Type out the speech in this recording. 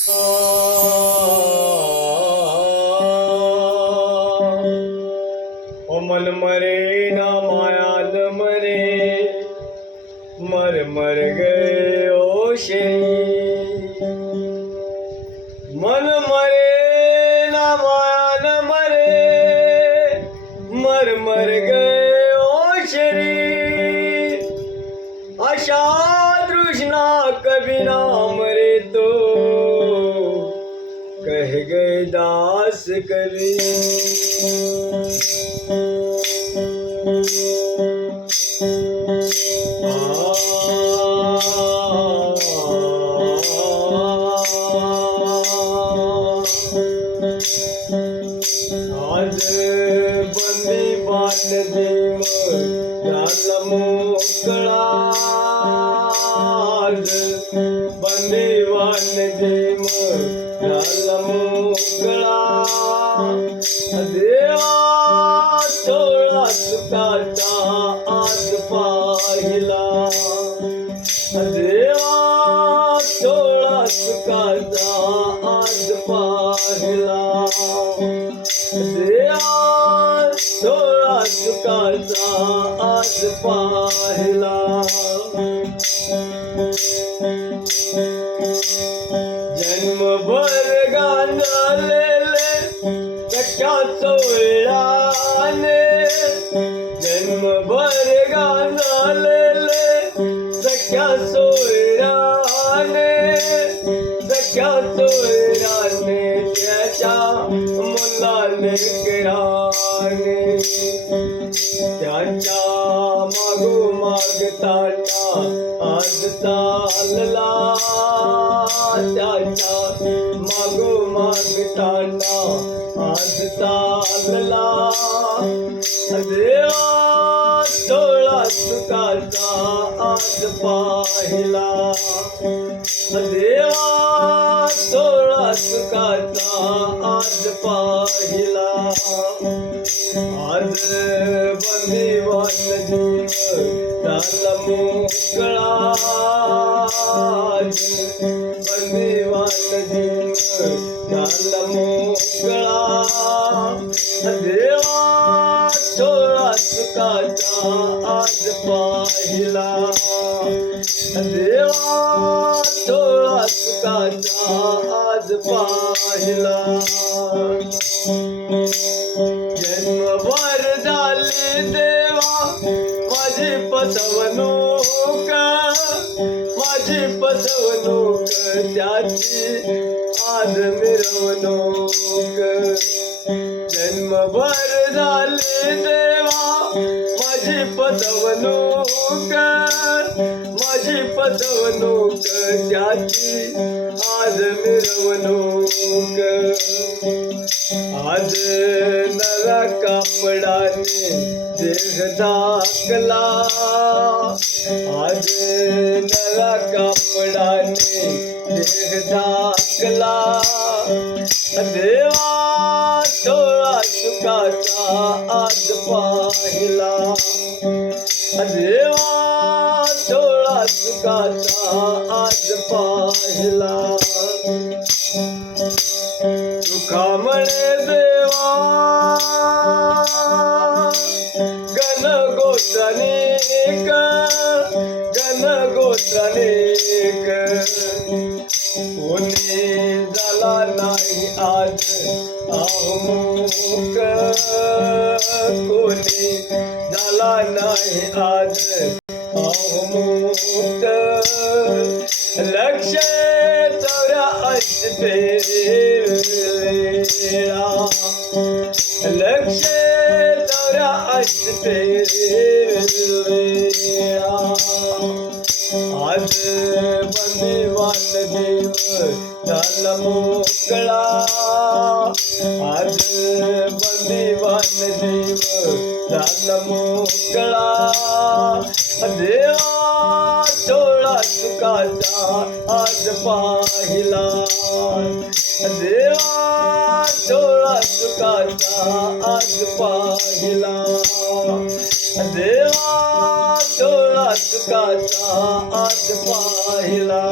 ओ मन मरे ना मायाल मरे, मर मर गए ओ शरी। मन मरे ना मायाल मरे, मर मर गए ओ शरी। आशा तृष्णा कभी ना मरे तो कह गए दास कवि। आज बंदी बात देव झाला मोकळा, आज बंदी बात देव झाला मोकळा। देवा थोडा सुखाचा आज पाहिला, देवा थोडा सुखाचा आज पाहिला, देवा थोडा सुखाचा आज पाहिला। जन्मभर गांधलेले कशा चोळाने, जन्मभर गांधलेले सख्या सोयराने, सख्या सोयराने त्याच्या मुलाने कराने, त्याच्या मागोमाग ताटा आज चालला, त्याच्या मागोमाग ताटा आज चालला। देवा थोडा सुखाचा आज पाहिला, देवा थोडा सुखाचा आज पाहिला। आज बंदीवान जीव झाला मोकळा, आज बंदीवान जीव झाला मोकळा। देवा थोडा सुखाचा आज पाहिला, देवा थोडा सुखाचा आज पाहिला। जन्मभर झाली देवा माझी फसवणूक, माझी फसवणूक त्याची आज मिरवणूक। जन्मभर झाली देवा माझी फसवणूक, माझी फसवणूक त्याची आज मिरवणूक। आज नव्या कापडाने देह झाकला, आज नव्या कापडाने देह झाकला। देवा थोडा सुखाचा आज पाहिला, देवा थोडा सुखाचा आज पाहिला। सुखामुळे देवा गण गोत्रानेक, गण गोत्रानेक। कोणी झाला नाही आज अहमुक, कोणी झाला नाही आज अहमुक। लक्ष 84 फेरा, लक्ष 84 फेरा। आज बंदीवान जीव झाला मोकळा, आज बंदीवान जीव झाला मोकळा। देवा थोडा सुखाचा आज पाहिला, देवा थोडा सुखाचा आज पाहिला, देवा थोडा सुखाचा आज पाहिला।